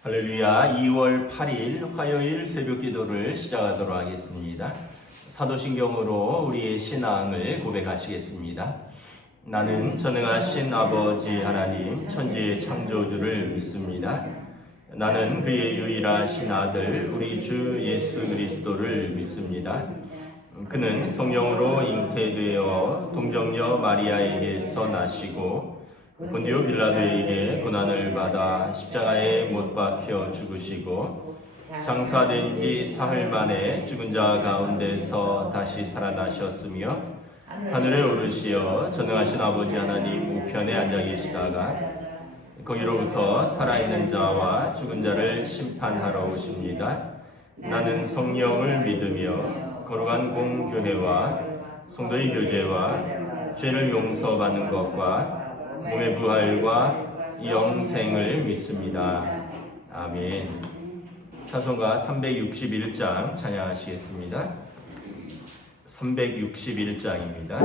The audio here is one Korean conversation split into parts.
할렐루야. 2월 8일 화요일 새벽 기도를 시작하도록 하겠습니다. 사도신경으로 우리의 신앙을 고백하시겠습니다. 나는 전능하신 아버지 하나님 천지의 창조주를 믿습니다. 나는 그의 유일하신 아들 우리 주 예수 그리스도를 믿습니다. 그는 성령으로 잉태되어 동정녀 마리아에게서 나시고 본디오 빌라도에게 고난을 받아 십자가에 못 박혀 죽으시고 장사된 지 사흘 만에 죽은 자 가운데서 다시 살아나셨으며 하늘에 오르시어 전능하신 아버지 하나님 우편에 앉아 계시다가 거기로부터 살아있는 자와 죽은 자를 심판하러 오십니다. 나는 성령을 믿으며 거룩한 공교회와 성도의 교제와 죄를 용서받는 것과 몸의 부활과 영생을 믿습니다. 아멘. 찬송가 361장 찬양하시겠습니다. 361장입니다.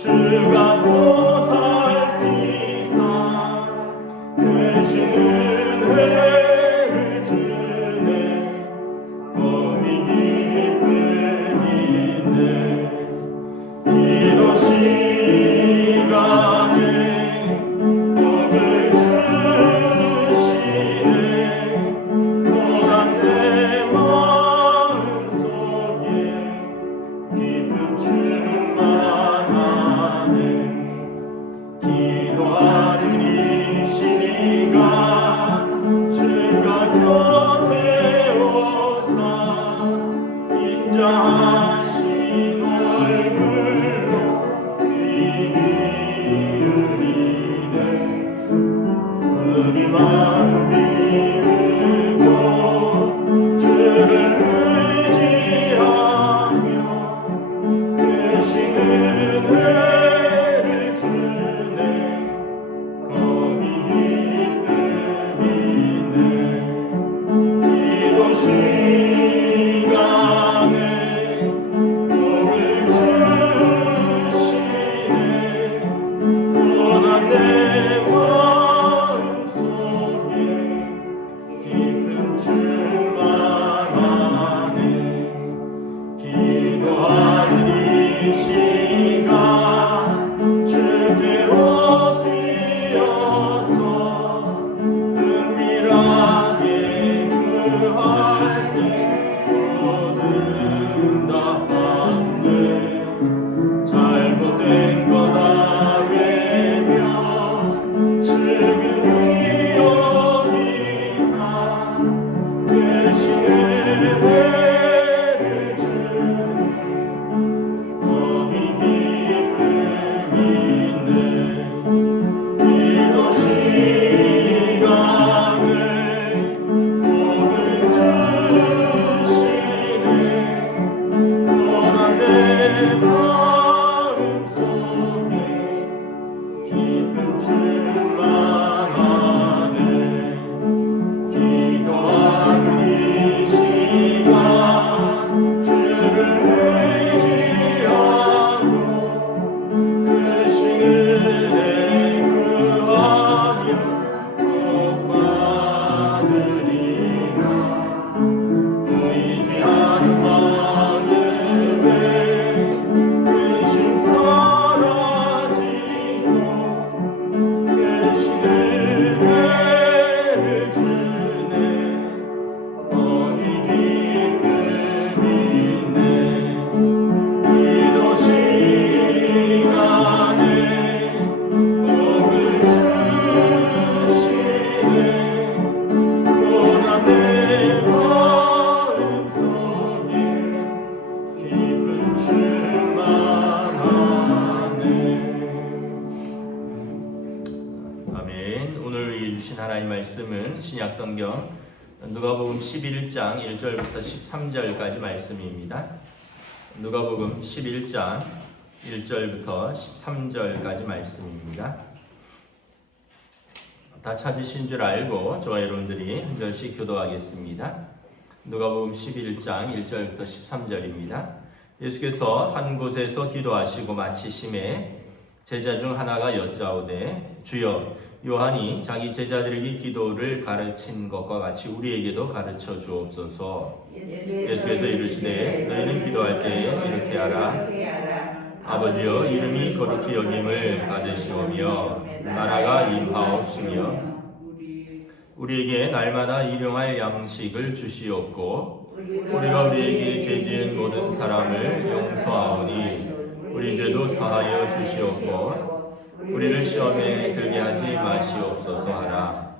주가 보살피사 크신 은혜를 주네 거기 기쁨이네 기도 시간에 복을 주시네 고난 내 마음속에 기쁨 충만하네 기도하는 이 시간 주가 곁에 오사 인자하신 얼굴로 귀 기울이네 우리 마음 비우고 주를 의지하며 크신 은혜를 주네 거기 기쁨이네 기도 시간에 복을 주시네 고난 내 마음속에 기쁨 충만하네 기도하는 이 시간 주께로 뛰어서 은밀하게 구할 때 응답받네 잘못된 거다 외며 즐거이 여기사 크신 은혜를 주네 거기 기쁨이네 기도 시간에 복을 주시네 고난 내 마음속에 기쁨 충만하네 기도하는 이 시간 주를 의지하고 크신 은혜 구하며 복 받으리라 의지하는 마음에 근심 사라지고 크신 은혜를 주네 거기 기쁨이네 기도 시간에 복을 주시네 고난 내 마음속에 기쁨 충만하네. 아멘. 오늘 주신 하나님 말씀은 신약성경 누가복음 11장 1절부터 13절까지 말씀입니다. 누가복음 11장 1절부터 13절까지 말씀입니다. 다 찾으신 줄 알고 저와 여러분들이 한 절씩 교도하겠습니다. 누가복음 11장 1절부터 13절입니다. 예수께서 한 곳에서 기도하시고 마치심에 제자 중 하나가 여짜오되 주여 요한이 자기 제자들에게 기도를 가르친 것과 같이 우리에게도 가르쳐 주옵소서. 예수께서 이르시되 너희는 기도할 때에 이렇게 하라. 아버지여 이름이 거룩히 여김을 받으시오며 나라가 임하옵시며 우리에게 날마다 일용할 양식을 주시옵고 우리가 우리에게 죄 지은 모든 사람을 용서하오니 우리 죄도 사하여 주시옵고 우리를 시험에 들게 하지 마시옵소서 하라.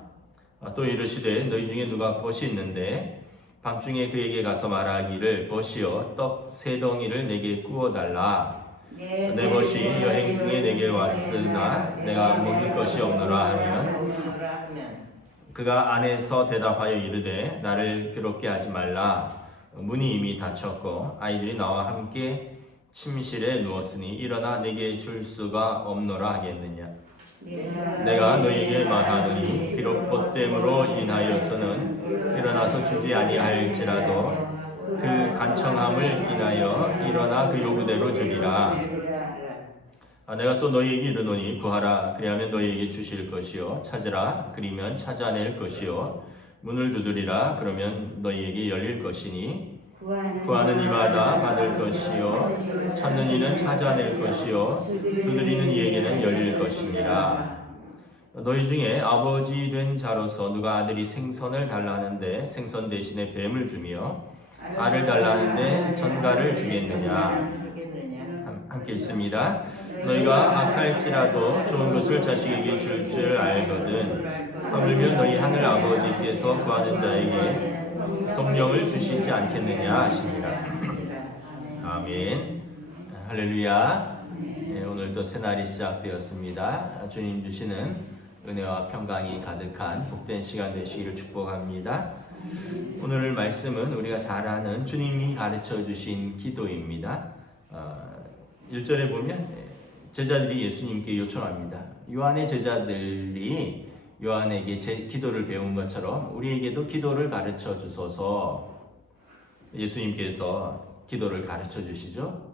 또 이르시되 너희 중에 누가 벗이 있는데 밤중에 그에게 가서 말하기를 벗이여 떡 3덩이를 내게 구워달라. 내 벗이 여행 중에 내게 왔으나 내가 먹을 것이 없노라 하면 그가 안에서 대답하여 이르되 나를 괴롭게 하지 말라. 문이 이미 닫혔고 아이들이 나와 함께 침실에 누웠으니 일어나 내게 줄 수가 없노라 하겠느냐. 내가 너희에게 말하노니 비록 벗됨으로 인하여서는 일어나서 주지 아니할지라도 그 간청함을 인하여 일어나 그 요구대로 주리라. 내가 또 너희에게 이르노니 구하라 그리하면 너희에게 주실 것이요 찾으라 그리면 찾아낼 것이요 문을 두드리라 그러면 너희에게 열릴 것이니 구하는 이마다 받을 것이요 찾는 이는 찾아낼 것이요 두드리는 이에게는 열릴 것이니라. 너희 중에 아버지 된 자로서 누가 아들이 생선을 달라는데 생선 대신에 뱀을 주며 알을 달라는데 전갈을 주겠느냐. 함께 읽습니다. 너희가 악할지라도 좋은 것을 자식에게 줄 줄 알거든 하물며 너희 하늘 아버지께서 구하는 자에게 성령을 주시지 않겠느냐 하시니라. 아멘. 할렐루야. 오늘도 새날이 시작되었습니다. 주님 주시는 은혜와 평강이 가득한 복된 시간 되시기를 축복합니다. 오늘 말씀은 우리가 잘 아는 주님이 가르쳐 주신 기도입니다. 1절에 보면 제자들이 예수님께 요청합니다. 요한의 제자들이 요한에게 기도를 배운 것처럼 우리에게도 기도를 가르쳐 주소서. 예수님께서 기도를 가르쳐 주시죠.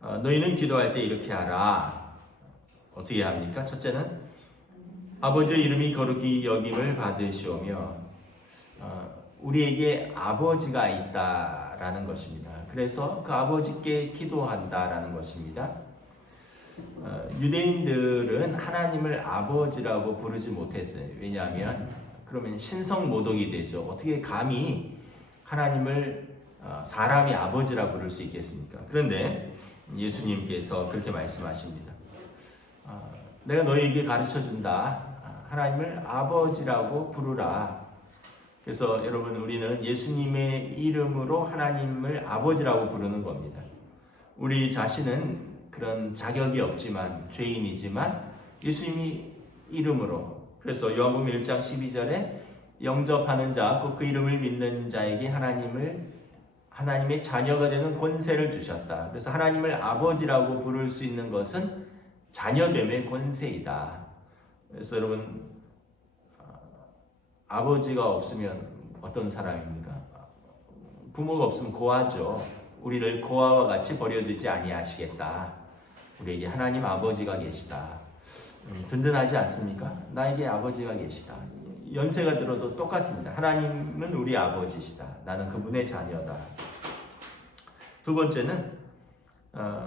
너희는 기도할 때 이렇게 하라. 어떻게 합니까? 첫째는 아버지의 이름이 거룩히 여김을 받으시오며 우리에게 아버지가 있다라는 것입니다. 그래서 그 아버지께 기도한다라는 것입니다. 유대인들은 하나님을 아버지라고 부르지 못했어요. 왜냐하면 그러면 신성모독이 되죠. 어떻게 감히 하나님을 사람이 아버지라고 부를 수 있겠습니까? 그런데 예수님께서 그렇게 말씀하십니다. 내가 너희에게 가르쳐준다. 하나님을 아버지라고 부르라. 그래서 여러분 우리는 예수님의 이름으로 하나님을 아버지라고 부르는 겁니다. 우리 자신은 그런 자격이 없지만 죄인이지만 예수님이 이름으로 그래서 요한복음 1장 12절에 영접하는 자 곧 그 이름을 믿는 자에게 하나님의 자녀가 되는 권세를 주셨다. 그래서 하나님을 아버지라고 부를 수 있는 것은 자녀됨의 권세이다. 그래서 여러분 아버지가 없으면 어떤 사람입니까? 부모가 없으면 고아죠. 우리를 고아와 같이 버려두지 아니하시겠다. 우리에게 하나님 아버지가 계시다. 든든하지 않습니까? 나에게 아버지가 계시다. 연세가 들어도 똑같습니다. 하나님은 우리 아버지시다. 나는 그분의 자녀다. 두 번째는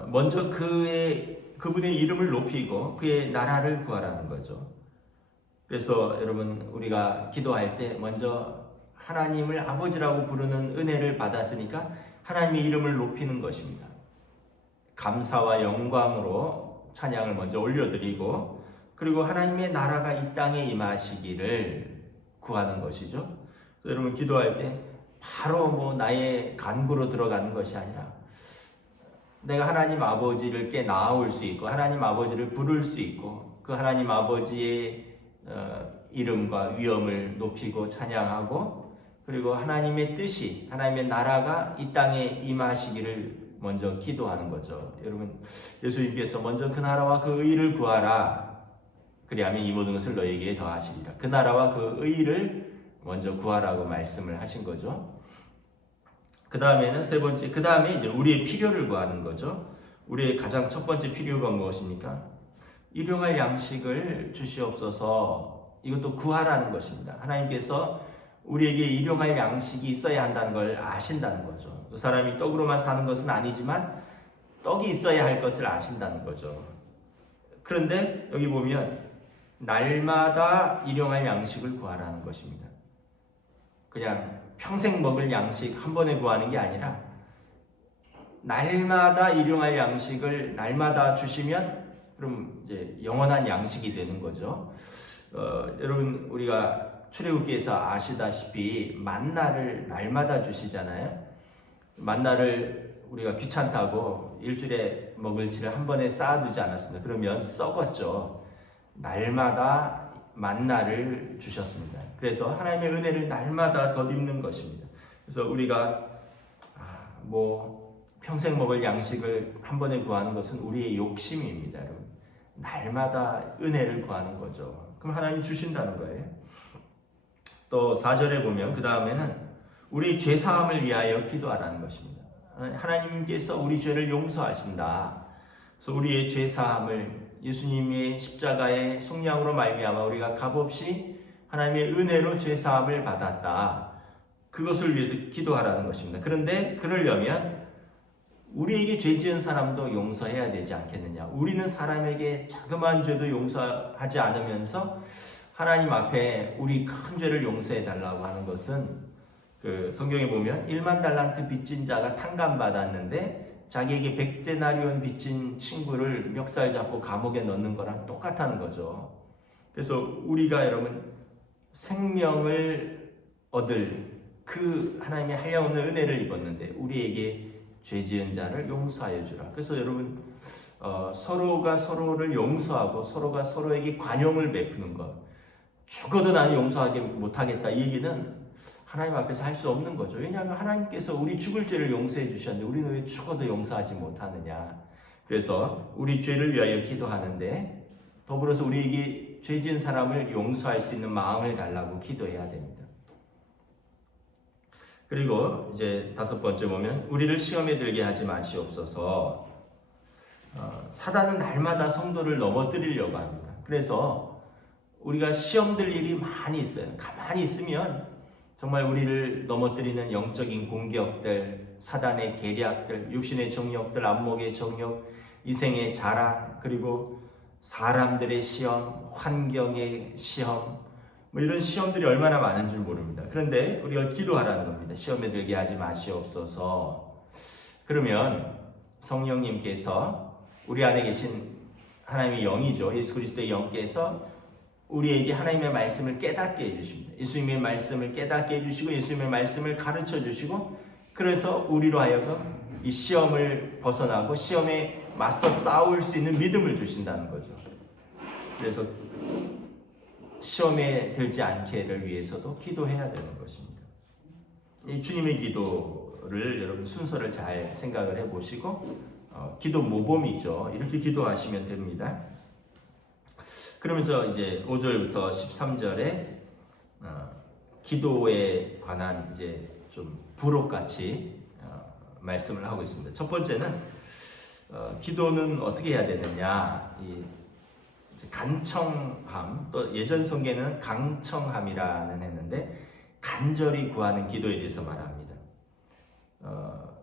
먼저 그분의 이름을 높이고 그의 나라를 구하라는 거죠. 그래서 여러분 우리가 기도할 때 먼저 하나님을 아버지라고 부르는 은혜를 받았으니까 하나님의 이름을 높이는 것입니다. 감사와 영광으로 찬양을 먼저 올려드리고 그리고 하나님의 나라가 이 땅에 임하시기를 구하는 것이죠. 여러분 기도할 때 바로 나의 간구로 들어가는 것이 아니라 내가 하나님 아버지를 꽤 나아올 수 있고 하나님 아버지를 부를 수 있고 그 하나님 아버지의 이름과 위엄을 높이고 찬양하고 그리고 하나님의 뜻이, 하나님의 나라가 이 땅에 임하시기를 먼저 기도하는 거죠. 여러분, 예수님께서 먼저 그 나라와 그 의를 구하라. 그리하면 이 모든 것을 너희에게 더하시리라. 그 나라와 그 의를 먼저 구하라고 말씀을 하신 거죠. 그 다음에는 세 번째, 그 다음에 이제 우리의 필요를 구하는 거죠. 우리의 가장 첫 번째 필요가 무엇입니까? 일용할 양식을 주시옵소서. 이것도 구하라는 것입니다. 하나님께서 우리에게 일용할 양식이 있어야 한다는 걸 아신다는 거죠. 그 사람이 떡으로만 사는 것은 아니지만 떡이 있어야 할 것을 아신다는 거죠. 그런데 여기 보면 날마다 일용할 양식을 구하라는 것입니다. 그냥 평생 먹을 양식 한 번에 구하는 게 아니라 날마다 일용할 양식을 날마다 주시면 그럼 이제 영원한 양식이 되는 거죠. 여러분, 우리가 출애굽기에서 아시다시피 만나를 날마다 주시잖아요. 만나를 우리가 귀찮다고 일주일에 먹을지를 한 번에 쌓아두지 않았습니다. 그러면 썩었죠. 날마다 만나를 주셨습니다. 그래서 하나님의 은혜를 날마다 덧입는 것입니다. 그래서 우리가 평생 먹을 양식을 한 번에 구하는 것은 우리의 욕심입니다. 여러분. 날마다 은혜를 구하는 거죠. 그럼 하나님이 주신다는 거예요. 또 4절에 보면 그 다음에는 우리 죄사함을 위하여 기도하라는 것입니다. 하나님께서 우리 죄를 용서하신다. 그래서 우리의 죄사함을 예수님의 십자가의 속량으로 말미암아 우리가 값없이 하나님의 은혜로 죄사함을 받았다. 그것을 위해서 기도하라는 것입니다. 그런데 그러려면 우리에게 죄 지은 사람도 용서해야 되지 않겠느냐. 우리는 사람에게 자그마한 죄도 용서하지 않으면서 하나님 앞에 우리 큰 죄를 용서해 달라고 하는 것은 그 성경에 보면 1만 달란트 빚진 자가 탕감받았는데 자기에게 100데나리온 빚진 친구를 멱살 잡고 감옥에 넣는 거랑 똑같다는 거죠. 그래서 우리가 여러분 생명을 얻을 그 하나님의 한량없는 은혜를 입었는데 우리에게 죄 지은 자를 용서하여 주라. 그래서 여러분 서로가 서로를 용서하고 서로가 서로에게 관용을 베푸는 것. 죽어도 나는 용서하지 못하겠다. 이 얘기는 하나님 앞에서 할 수 없는 거죠. 왜냐하면 하나님께서 우리 죽을 죄를 용서해 주셨는데 우리는 왜 죽어도 용서하지 못하느냐. 그래서 우리 죄를 위하여 기도하는데 더불어서 우리에게 죄 지은 사람을 용서할 수 있는 마음을 달라고 기도해야 됩니다. 그리고 이제 5번째 보면 우리를 시험에 들게 하지 마시옵소서. 사단은 날마다 성도를 넘어뜨리려고 합니다. 그래서 우리가 시험 들 일이 많이 있어요. 가만히 있으면 정말 우리를 넘어뜨리는 영적인 공격들, 사단의 계략들, 육신의 정욕들, 안목의 정욕, 이생의 자랑, 그리고 사람들의 시험, 환경의 시험, 이런 시험들이 얼마나 많은 줄 모릅니다. 그런데 우리가 기도하라는 겁니다. 시험에 들게 하지 마시옵소서. 그러면 성령님께서 우리 안에 계신 하나님의 영이죠. 예수 그리스도의 영께서 우리에게 하나님의 말씀을 깨닫게 해주십니다. 예수님의 말씀을 깨닫게 해주시고 예수님의 말씀을 가르쳐 주시고 그래서 우리로 하여금 이 시험을 벗어나고 시험에 맞서 싸울 수 있는 믿음을 주신다는 거죠. 그래서 시험에 들지 않게를 위해서도 기도해야 되는 것입니다. 이 주님의 기도를 여러분 순서를 잘 생각을 해보시고 기도 모범이죠. 이렇게 기도하시면 됩니다. 그러면서 이제 5절부터 13절에 기도에 관한 이제 좀 부록같이 말씀을 하고 있습니다. 첫 번째는 기도는 어떻게 해야 되느냐, 이 간청함, 또 예전 성경에는 강청함이라는 했는데 간절히 구하는 기도에 대해서 말합니다.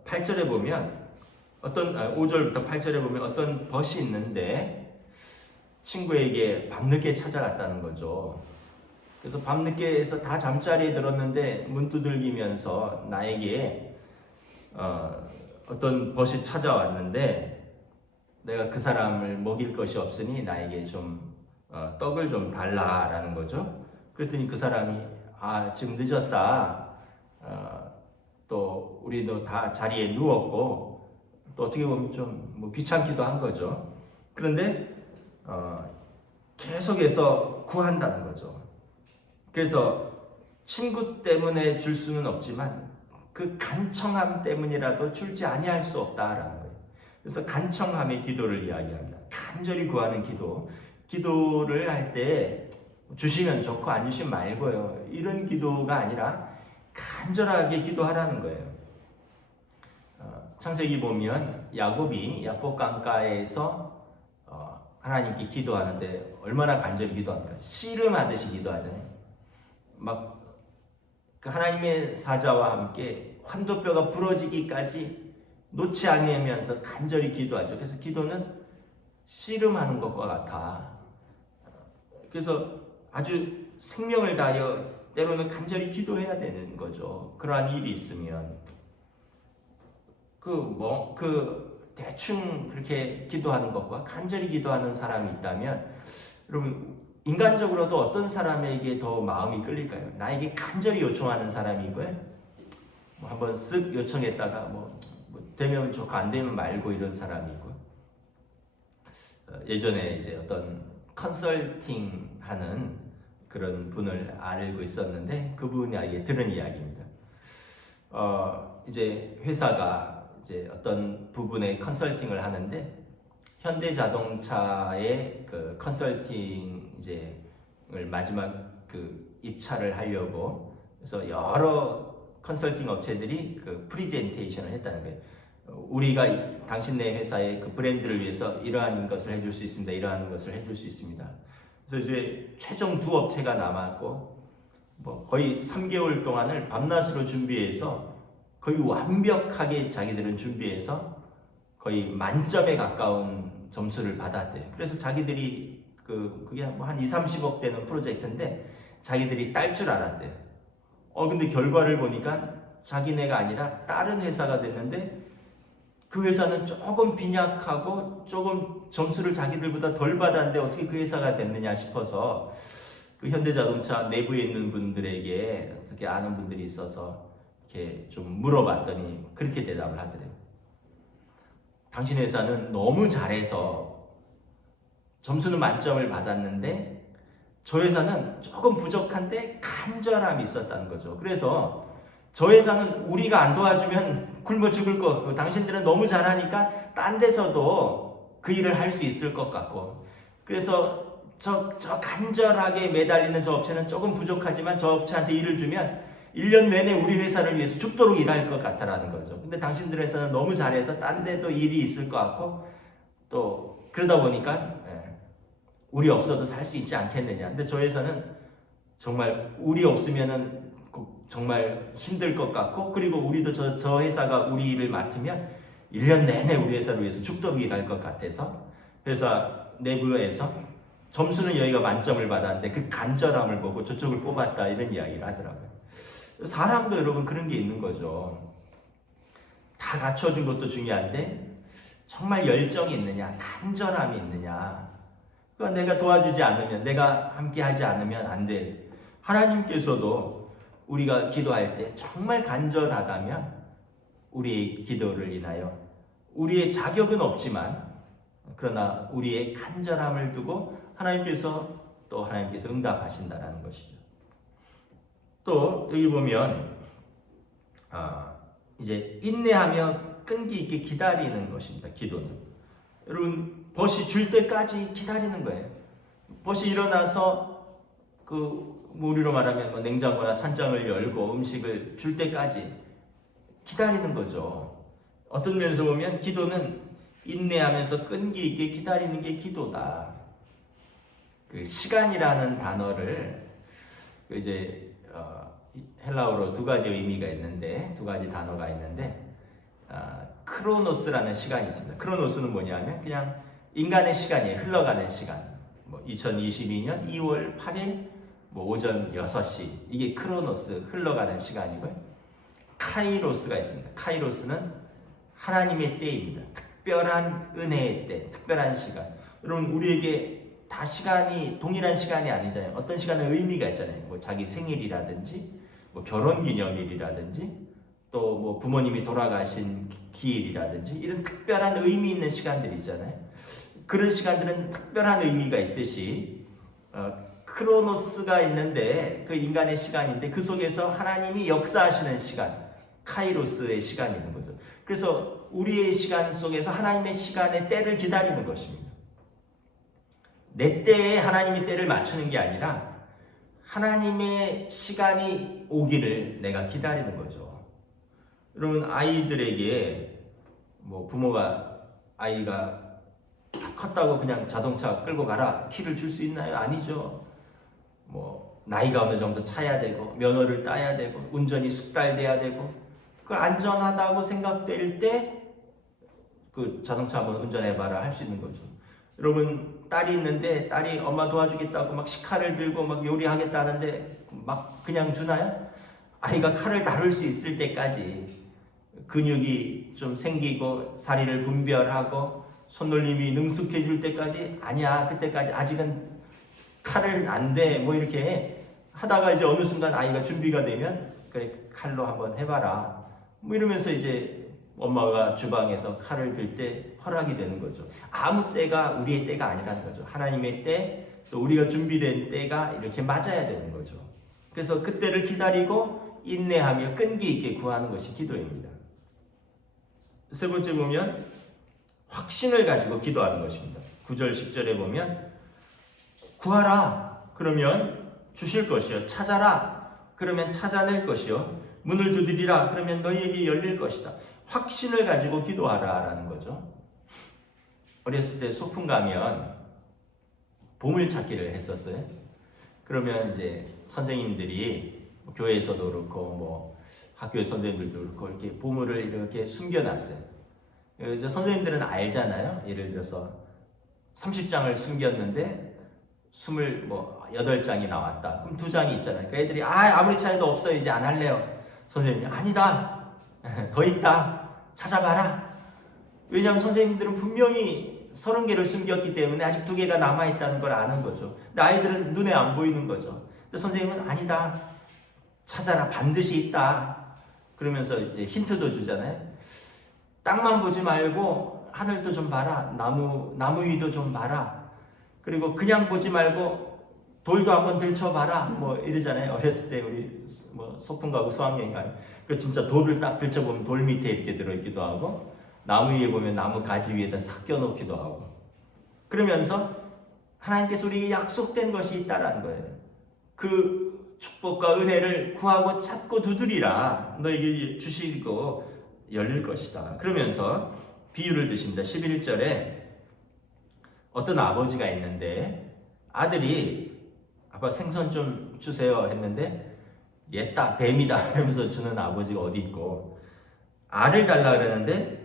8절에 보면 5절부터 8절에 보면 어떤 벗이 있는데 친구에게 밤늦게 찾아갔다는 거죠. 그래서 밤늦게 해서 다 잠자리에 들었는데 문 두들기면서 나에게 어떤 벗이 찾아왔는데 내가 그 사람을 먹일 것이 없으니 나에게 좀 떡을 좀 달라라는 거죠. 그랬더니 그 사람이 지금 늦었다. 또 우리도 다 자리에 누웠고 또 어떻게 보면 좀 귀찮기도 한 거죠. 그런데 계속해서 구한다는 거죠. 그래서 친구 때문에 줄 수는 없지만 그 간청함 때문이라도 줄지 아니할 수 없다라는 거예요. 그래서 간청함의 기도를 이야기합니다. 간절히 구하는 기도. 기도를 할 때 주시면 좋고 안 주시면 말고요. 이런 기도가 아니라 간절하게 기도하라는 거예요. 창세기 보면 야곱이 야복 강가에서 하나님께 기도하는데 얼마나 간절히 기도합니까? 씨름하듯이 기도하잖아요. 막 그 하나님의 사자와 함께 환도뼈가 부러지기까지 놓지 않으면서 간절히 기도하죠. 그래서 기도는 씨름하는 것과 같아. 그래서 아주 생명을 다하여 때로는 간절히 기도해야 되는 거죠. 그러한 일이 있으면 대충 그렇게 기도하는 것과 간절히 기도하는 사람이 있다면, 여러분 인간적으로도 어떤 사람에게 더 마음이 끌릴까요? 나에게 간절히 요청하는 사람이고요. 한번 쓱 요청했다가 되면 좋고 안 되면 말고 이런 사람이고. 예전에 이제 어떤 컨설팅 하는 그런 분을 알고 있었는데 그분이 들은 이야기입니다. 이제 회사가 이제 어떤 부분의 컨설팅을 하는데 현대자동차의 그 컨설팅 이제를 마지막 그 입찰을 하려고 그래서 여러 컨설팅 업체들이 그 프리젠테이션을 했다는 거예요. 우리가 당신네 회사의 그 브랜드를 위해서 이러한 것을 해줄 수 있습니다. 이러한 것을 해줄 수 있습니다. 그래서 이제 최종 2업체가 남았고 거의 3개월 동안을 밤낮으로 준비해서 거의 완벽하게 자기들은 준비해서 거의 만점에 가까운 점수를 받았대요. 그래서 자기들이 그게 한 2~30억 되는 프로젝트인데 자기들이 딸 줄 알았대요. 근데 결과를 보니까 자기네가 아니라 다른 회사가 됐는데 그 회사는 조금 빈약하고 조금 점수를 자기들보다 덜 받았는데 어떻게 그 회사가 됐느냐 싶어서 그 현대자동차 내부에 있는 분들에게 어떻게 아는 분들이 있어서 이렇게 좀 물어봤더니 그렇게 대답을 하더래요. 당신 회사는 너무 잘해서 점수는 만점을 받았는데 저 회사는 조금 부족한데 간절함이 있었다는 거죠. 그래서 저 회사는 우리가 안 도와주면 굶어 죽을 것 같고 당신들은 너무 잘하니까 딴 데서도 그 일을 할 수 있을 것 같고 그래서 저 간절하게 매달리는 저 업체는 조금 부족하지만 저 업체한테 일을 주면 1년 내내 우리 회사를 위해서 죽도록 일할 것 같다라는 거죠. 근데 당신들 회사는 너무 잘해서 딴 데도 일이 있을 것 같고 또 그러다 보니까 우리 없어도 살 수 있지 않겠느냐. 근데 저 회사는 정말 우리 없으면은 정말 힘들 것 같고 그리고 우리도 저 회사가 우리 일을 맡으면 1년 내내 우리 회사를 위해서 죽도록 일할 것 같아서 회사 내부에서 점수는 여기가 만점을 받았는데 그 간절함을 보고 저쪽을 뽑았다 이런 이야기를 하더라고요. 사람도 여러분 그런 게 있는 거죠. 다 갖춰준 것도 중요한데 정말 열정이 있느냐, 간절함이 있느냐. 그러니까 내가 도와주지 않으면, 내가 함께 하지 않으면 안 돼. 하나님께서도 우리가 기도할 때 정말 간절하다면 우리의 기도를 인하여 우리의 자격은 없지만 그러나 우리의 간절함을 두고 하나님께서 응답하신다는 것이죠. 또 여기 보면 이제 인내하며 끈기 있게 기다리는 것입니다. 기도는 여러분 벗이 줄 때까지 기다리는 거예요. 벗이 일어나서 우리로 말하면 냉장고나 찬장을 열고 음식을 줄 때까지 기다리는 거죠. 어떤 면에서 보면 기도는 인내하면서 끈기 있게 기다리는 게 기도다. 그 시간이라는 단어를 헬라어로 두 가지 의미가 있는데 두 가지 단어가 있는데 크로노스라는 시간이 있습니다. 크로노스는 뭐냐면 그냥 인간의 시간이에요. 흘러가는 시간. 2022년 2월 8일 오전 6시 이게 크로노스 흘러가는 시간이고요. 카이로스가 있습니다. 카이로스는 하나님의 때입니다. 특별한 은혜의 때, 특별한 시간. 여러분 우리에게 다 시간이 동일한 시간이 아니잖아요. 어떤 시간은 의미가 있잖아요. 자기 생일이라든지 결혼기념일이라든지 또 부모님이 돌아가신 기일이라든지 이런 특별한 의미 있는 시간들이 있잖아요. 그런 시간들은 특별한 의미가 있듯이 크로노스가 있는데 그 인간의 시간인데 그 속에서 하나님이 역사하시는 시간, 카이로스의 시간이 있는 거죠. 그래서 우리의 시간 속에서 하나님의 시간의 때를 기다리는 것입니다. 내 때에 하나님이 때를 맞추는 게 아니라 하나님의 시간이 오기를 내가 기다리는 거죠. 여러분, 아이들에게 뭐 부모가 아이가 다 컸다고 그냥 자동차 끌고 가라 키를 줄 수 있나요? 아니죠. 뭐 나이가 어느 정도 차야 되고 면허를 따야 되고 운전이 숙달돼야 되고 그걸 안전하다고 생각될 때 그 자동차 한번 운전해봐라 할 수 있는 거죠. 여러분, 딸이 있는데 딸이 엄마 도와주겠다고 막 식칼을 들고 막 요리하겠다 하는데 막 그냥 주나요? 아이가 칼을 다룰 수 있을 때까지 근육이 좀 생기고 사리를 분별하고 손놀림이 능숙해질 때까지 아니야, 그때까지 아직은 칼은 안 돼, 뭐 이렇게 하다가 이제 어느 순간 아이가 준비가 되면 그래 칼로 한번 해봐라 뭐 이러면서 이제 엄마가 주방에서 칼을 들 때 허락이 되는 거죠. 아무 때가 우리의 때가 아니라는 거죠. 하나님의 때, 또 우리가 준비된 때가 이렇게 맞아야 되는 거죠. 그래서 그때를 기다리고 인내하며 끈기 있게 구하는 것이 기도입니다. 세 번째 보면 확신을 가지고 기도하는 것입니다. 9절 10절에 보면 구하라 그러면 주실 것이요, 찾아라 그러면 찾아낼 것이요, 문을 두드리라 그러면 너희에게 열릴 것이다. 확신을 가지고 기도하라 라는 거죠. 어렸을 때 소풍 가면 보물찾기를 했었어요. 그러면 이제 선생님들이 교회에서도 그렇고 뭐 학교의 선생님들도 그렇고 이렇게 보물을 이렇게 숨겨놨어요. 이제 선생님들은 알잖아요. 예를 들어서 30장을 숨겼는데 28장이 나왔다. 그럼 2장이 있잖아요. 그러니까 애들이 아무리 차이도 없어 이제 안 할래요. 선생님이 아니다. 더 있다. 찾아봐라. 왜냐하면 선생님들은 분명히 30개를 숨겼기 때문에 아직 2개가 남아있다는 걸 아는 거죠. 근데 아이들은 눈에 안 보이는 거죠. 근데 선생님은 아니다. 찾아라. 반드시 있다. 그러면서 이제 힌트도 주잖아요. 땅만 보지 말고 하늘도 좀 봐라. 나무 위도 좀 봐라. 그리고 그냥 보지 말고 돌도 한번 들춰봐라. 뭐 이러잖아요. 어렸을 때 우리 뭐 소풍 가고 수학여행 가요. 그 진짜 돌을 딱 들춰보면 돌 밑에 이렇게 들어있기도 하고 나무 위에 보면 나무 가지 위에다 싹 껴놓기도 하고 그러면서 하나님께서 우리에게 약속된 것이 있다라는 거예요. 그 축복과 은혜를 구하고 찾고 두드리라. 너에게 주시고 열릴 것이다. 그러면서 비유를 드십니다. 11절에 어떤 아버지가 있는데 아들이 아빠 생선 좀 주세요 했는데 얘다 뱀이다 이러면서 주는 아버지가 어디 있고 알을 달라 그러는데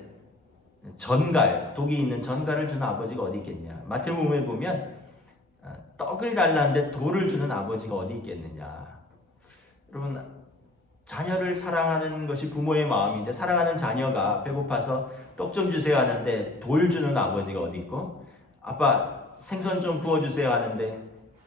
전갈, 독이 있는 전갈을 주는 아버지가 어디 있겠냐. 마태복음에 보면 떡을 달라는데 돌을 주는 아버지가 어디 있겠느냐. 여러분, 자녀를 사랑하는 것이 부모의 마음인데 사랑하는 자녀가 배고파서 떡 좀 주세요 하는데 돌 주는 아버지가 어디 있고 아빠 생선 좀 구워주세요 하는데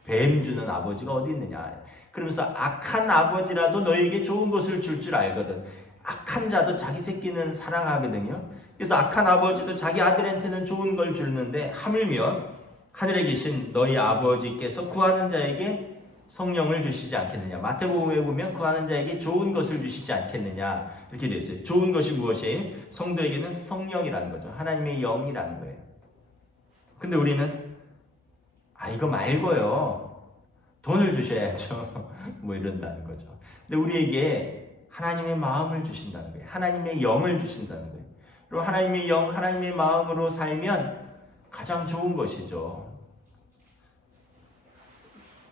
뱀 주는 아버지가 어디 있느냐. 그러면서 악한 아버지라도 너에게 좋은 것을 줄 줄 알거든. 악한 자도 자기 새끼는 사랑하거든요. 그래서 악한 아버지도 자기 아들한테는 좋은 걸 주는데 하물며 하늘에 계신 너희 아버지께서 구하는 자에게 성령을 주시지 않겠느냐. 마태복음에 보면 구하는 자에게 좋은 것을 주시지 않겠느냐 이렇게 되어 있어요. 좋은 것이 무엇이에요? 성도에게는 성령이라는 거죠. 하나님의 영이라는 거예요. 근데 우리는 이거 말고요. 돈을 주셔야죠. 뭐 이런다는 거죠. 근데 우리에게 하나님의 마음을 주신다는 거예요. 하나님의 영을 주신다는 거예요. 그리고 하나님의 영, 하나님의 마음으로 살면 가장 좋은 것이죠.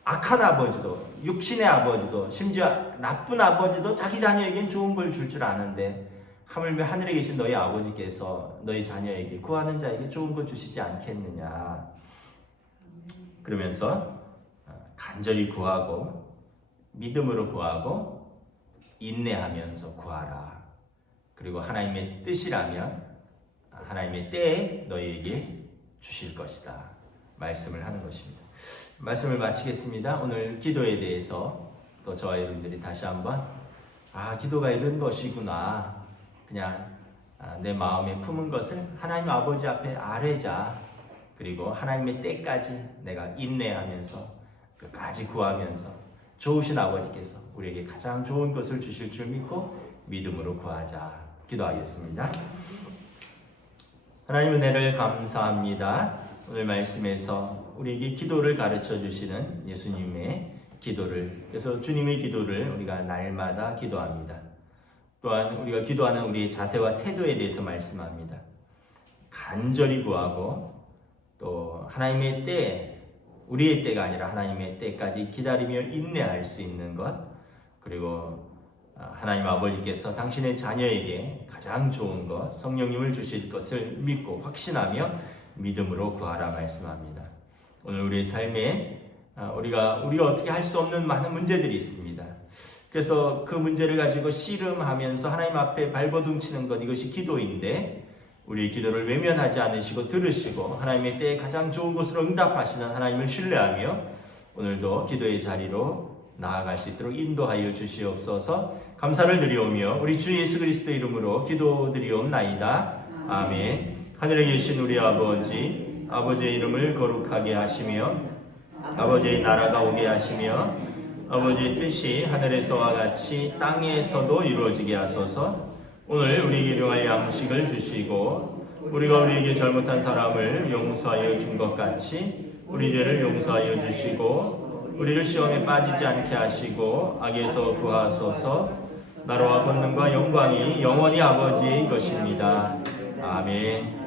악한 아버지도, 육신의 아버지도, 심지어 나쁜 아버지도 자기 자녀에겐 좋은 걸 줄 줄 아는데 하물며 하늘에 계신 너희 아버지께서 너희 자녀에게 구하는 자에게 좋은 걸 주시지 않겠느냐. 그러면서 간절히 구하고 믿음으로 구하고 인내하면서 구하라. 그리고 하나님의 뜻이라면 하나님의 때에 너희에게 주실 것이다. 말씀을 하는 것입니다. 말씀을 마치겠습니다. 오늘 기도에 대해서 또 저와 여러분들이 다시 한번 기도가 이런 것이구나. 그냥 내 마음에 품은 것을 하나님 아버지 앞에 아뢰자. 그리고 하나님의 때까지 내가 인내하면서 끝까지 구하면서 좋으신 아버지께서 우리에게 가장 좋은 것을 주실 줄 믿고 믿음으로 구하자. 기도하겠습니다. 하나님 은혜를 감사합니다. 오늘 말씀에서 우리에게 기도를 가르쳐 주시는 예수님의 기도를, 그래서 주님의 기도를 우리가 날마다 기도합니다. 또한 우리가 기도하는 우리의 자세와 태도에 대해서 말씀합니다. 간절히 구하고 또 하나님의 때, 우리의 때가 아니라 하나님의 때까지 기다리며 인내할 수 있는 것, 그리고 하나님 아버지께서 당신의 자녀에게 가장 좋은 것, 성령님을 주실 것을 믿고 확신하며 믿음으로 구하라 말씀합니다. 오늘 우리의 삶에 우리가 어떻게 할 수 없는 많은 문제들이 있습니다. 그래서 그 문제를 가지고 씨름하면서 하나님 앞에 발버둥치는 것, 이것이 기도인데 우리의 기도를 외면하지 않으시고 들으시고 하나님의 때에 가장 좋은 것으로 응답하시는 하나님을 신뢰하며 오늘도 기도의 자리로 나아갈 수 있도록 인도하여 주시옵소서. 감사를 드리오며 우리 주 예수 그리스도의 이름으로 기도드리옵나이다. 아멘. 하늘에 계신 우리 아버지, 아버지의 이름을 거룩하게 하시며 아버지의 나라가 오게 하시며 아버지의 뜻이 하늘에서와 같이 땅에서도 이루어지게 하소서. 오늘 우리에게 일용할 양식을 주시고 우리가 우리에게 잘못한 사람을 용서하여 준 것 같이 우리 죄를 용서하여 주시고 우리를 시험에 빠지지 않게 하시고 악에서 구하소서. 나라와 권능과 영광이 영원히 아버지의 것입니다. 아멘.